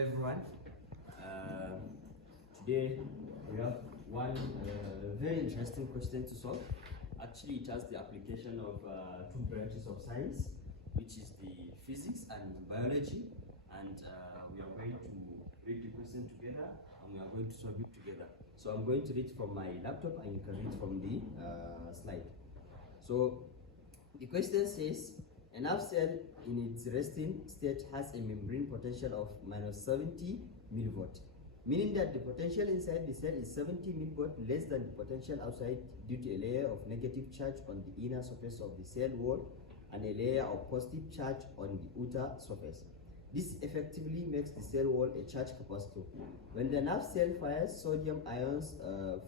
everyone. Today we have one very interesting question to solve. Actually, it has the application of two branches of science, which is the physics and biology. And we are going to read the question together and we are going to solve it together. So I'm going to read from my laptop and you can read from the slide. So the question says, a nerve cell in its resting state has a membrane potential of minus 70 millivolt, meaning that the potential inside the cell is 70 millivolt less than the potential outside due to a layer of negative charge on the inner surface of the cell wall and a layer of positive charge on the outer surface. This effectively makes the cell wall a charge capacitor. When the nerve cell fires, sodium ions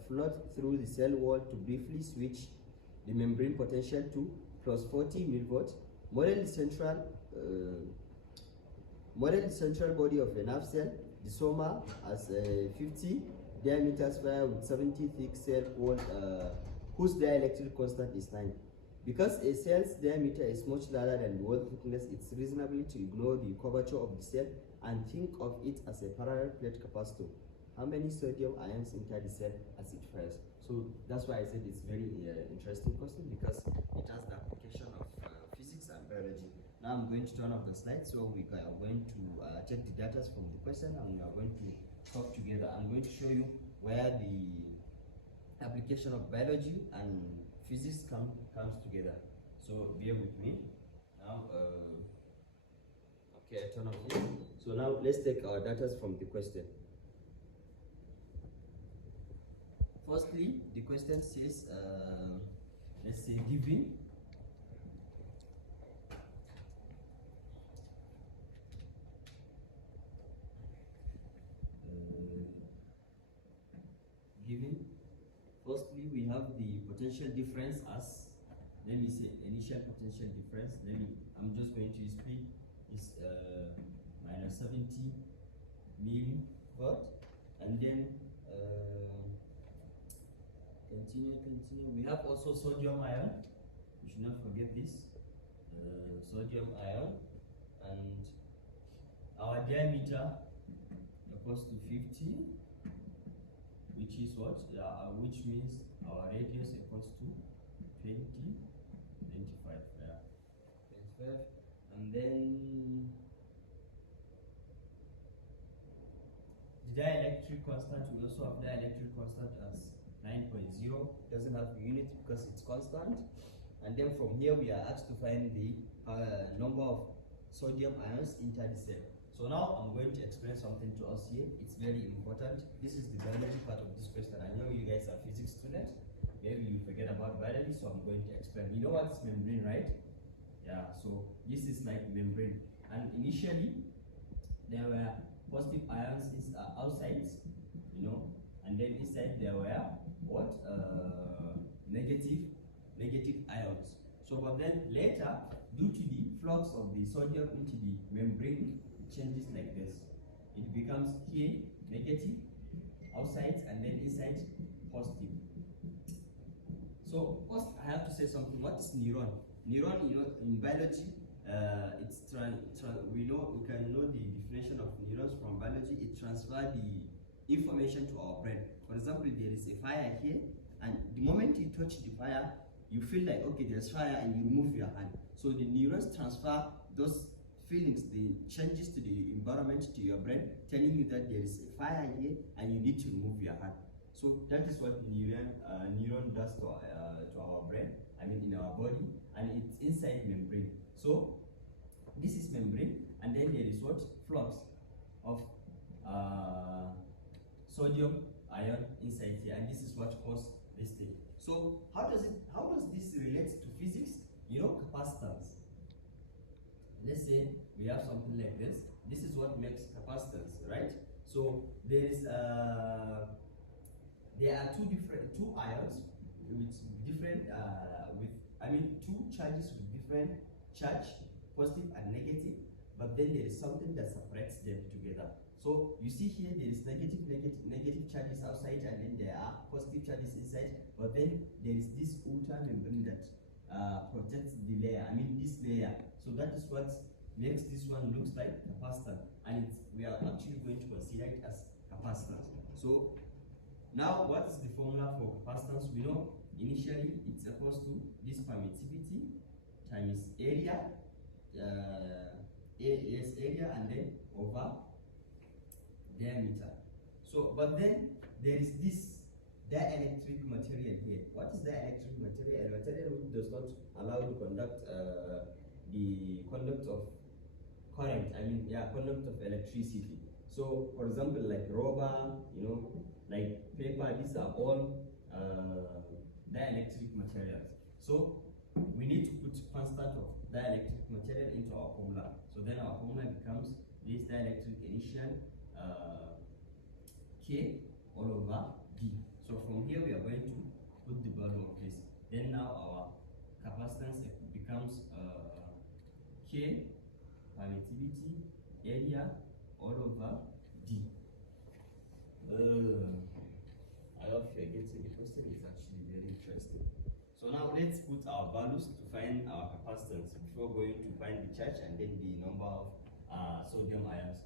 flood through the cell wall to briefly switch the membrane potential to plus 40 millivolts. Model the central body of a nerve cell, the soma, as a 50 diameter sphere with 70 thick cell wall whose dielectric constant is 9. Because a cell's diameter is much larger than the wall thickness, it's reasonable to ignore the curvature of the cell and think of it as a parallel plate capacitor. How many sodium ions enter the cell as it fires? So that's why I said it's very interesting question, because it has the application of physics and biology. Now I'm going to turn off the slide, so we are going to check the data from the question and we are going to talk together. I'm going to show you where the application of biology and physics comes together. So bear with me. Now, okay, I turn off here. So now let's take our data from the question. Firstly, the question says, let's say given firstly we have the potential difference as, let me say, initial potential difference. I'm just going to use P is minus 70 millivolt, and then continue. We have also sodium ion. We should not forget this. Sodium ion, and our diameter equals to 50, which is what? Which means our radius equals to 20, 25. Yeah, 25, and then the dielectric constant. We also have dielectric constant as 9.0. It doesn't have a unit because it's constant. And then from here we are asked to find the number of sodium ions inside the cell. So now I'm going to explain something to us here. It's very important. This is the biology part of this question. I know you guys are physics students. Maybe you forget about biology, so I'm going to explain. You know what's membrane, right? Yeah, so this is like membrane. And initially, there were positive ions outside, you know, and then inside there were what? Negative ions. So, but then later, due to the flux of the sodium into the membrane, it changes like this. It becomes here negative outside and then inside positive. So first I have to say something. What is neuron? Neuron, you know, in biology, we can know the definition of neurons from biology. It transfers the information to our brain. For example, there is a fire here, and the moment you touch the fire, you feel like, okay, there's fire, and you remove your hand. So the neurons transfer those feelings, the changes to the environment to your brain, telling you that there is a fire here and you need to remove your hand. So that is what neuron does to our brain, I mean in our body, and it's inside membrane. So this is membrane, and then there is what? Flux of sodium ion inside here, and this is what causes this thing. So how does this relate to physics? You know, capacitance. Let's say we have something like this. This is what makes capacitance, right? So there are two ions with different two charges with different charge, positive and negative, but then there is something that separates them together. So you see here there is negative charges outside, and then there are positive charges inside, but then there is this outer membrane that protects the layer, this layer. So that is what makes this one looks like capacitance, and we are actually going to consider it as capacitance. So now what is the formula for capacitance? We know initially it's equals to this permittivity times area, area, and then over diameter. So, but then there is this dielectric material here. What is dielectric material? A material which does not allow to conduct the conduct of current. Conduct of electricity. So, for example, like rubber, like paper. These are all dielectric materials. So, we need to put constant of dielectric material into our formula. So then our formula becomes this dielectric initial K all over D. So from here we are going to put the value of this. Then now our capacitance becomes K permittivity area all over D. I hope you are getting the question. It's actually very interesting. So now let's put our values to find our capacitance before going to find the charge and then the number of sodium ions.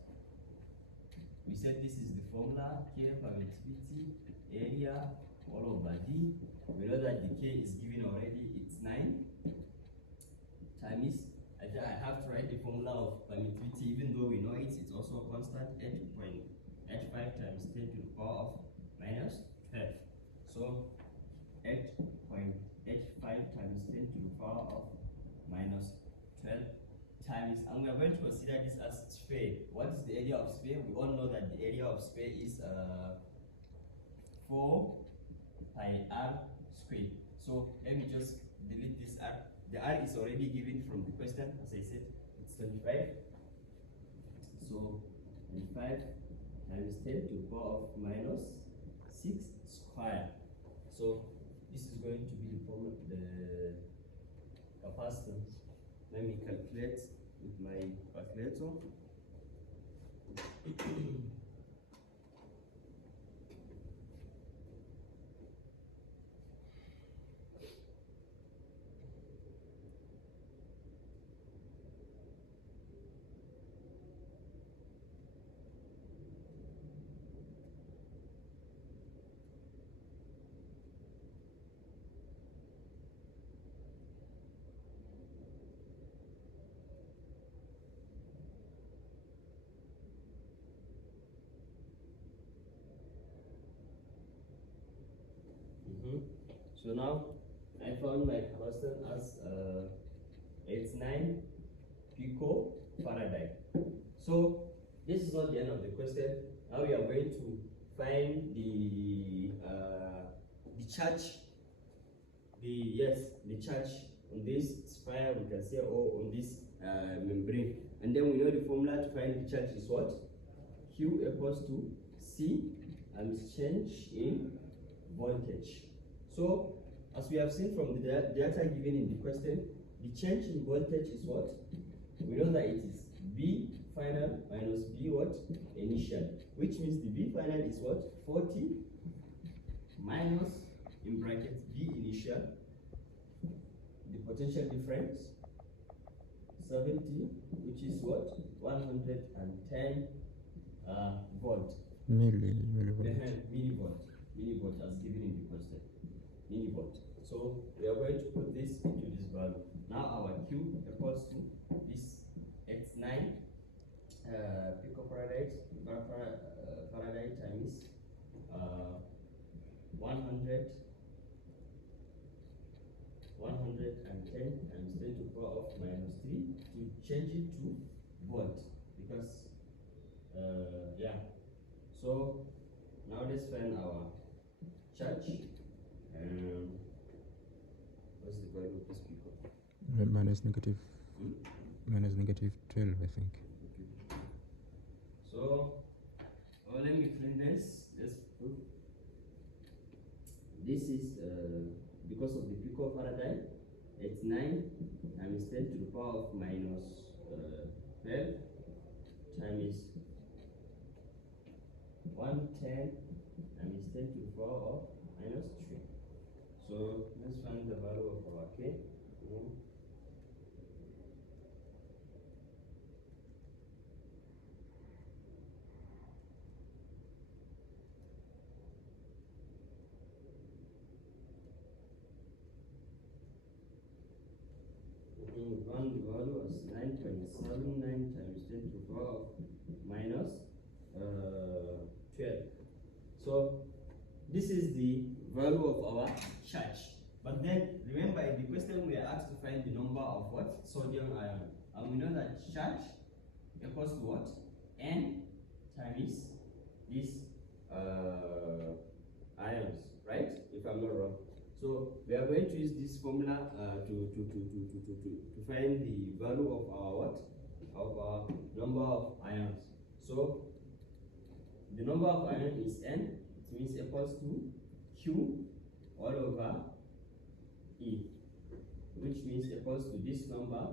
We said this is the formula, K permittivity area all over D. We know that the K is given already, it's 9 times, I have to write the formula of permittivity, even though we know it's also constant, 8.85 times 10 to the power of minus 12. So 8.85 times 10 to the power of minus 12 times, and we are going to consider this as sphere. What is the area of sphere? We all know that the area of sphere is 4 pi r squared. So let me just delete this r. The r is already given from the question, as I said, it's 25. So 25 times 10 to the power of minus 6 square. So this is going to be the capacitance. Let me calculate with my calculator. So now I found my capacitance as 89 picofarad. So this is not the end of the question. Now we are going to find the charge. The charge on this sphere, we can say, or on this membrane. And then we know the formula to find the charge is what? Q equals to C and change in voltage. So, as we have seen from the data given in the question, the change in voltage is what? We know that it is V final minus V what? Initial. Which means the V final is what? 40 minus, in brackets, V initial, the potential difference, 70, which is what? 110 volt. Millivolt as given in the question. Millivolt. So we are going to put this into this value. Now our Q equals to this X9 picofarad times 110 times 10 to the power of minus 3 to change it to volt, because so now let's find our charge. What's the value of this pico? Minus negative 12, I think. Okay. So let me clean this. This is because of the picofarad, it's 9 times 10 to the power of minus 12 times 110 times 10 to the power of minus 3. So let's find the value of our K. 9.79 times 10 to the power of minus 12. So this is the value of our charge. But then remember, in the question we are asked to find the number of what? Sodium ion. And we know that charge equals to what? N times these ions, right? If I'm not wrong. So we are going to use this formula to find the value of our what? Of our number of ions. So the number of ions is N. It means equals to Q all over E, which means equals to this number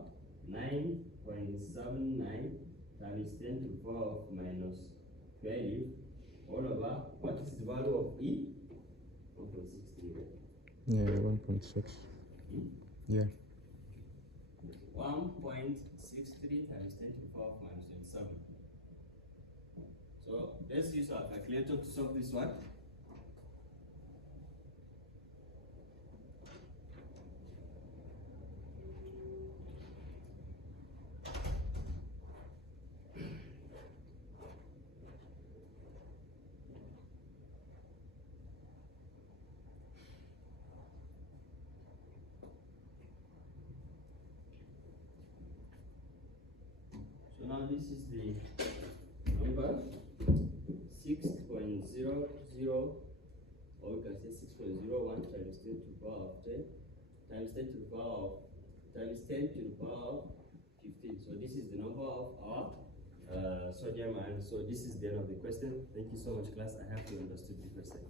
9.79 times 10 to the power of minus 12 all over, what is the value of E? 1.63. Yeah, 1.6. Yeah. 1.63 times 10 to the power of minus 27. So let's use our calculator to solve this one. So now this is the number 6.00, or we can say 6.01 times 10 to the power of 10 times 10 to the power of times 10 to the power of 15. So this is the number of our sodium ion. So this is the end of the question. Thank you so much, class. I hope you understood the question.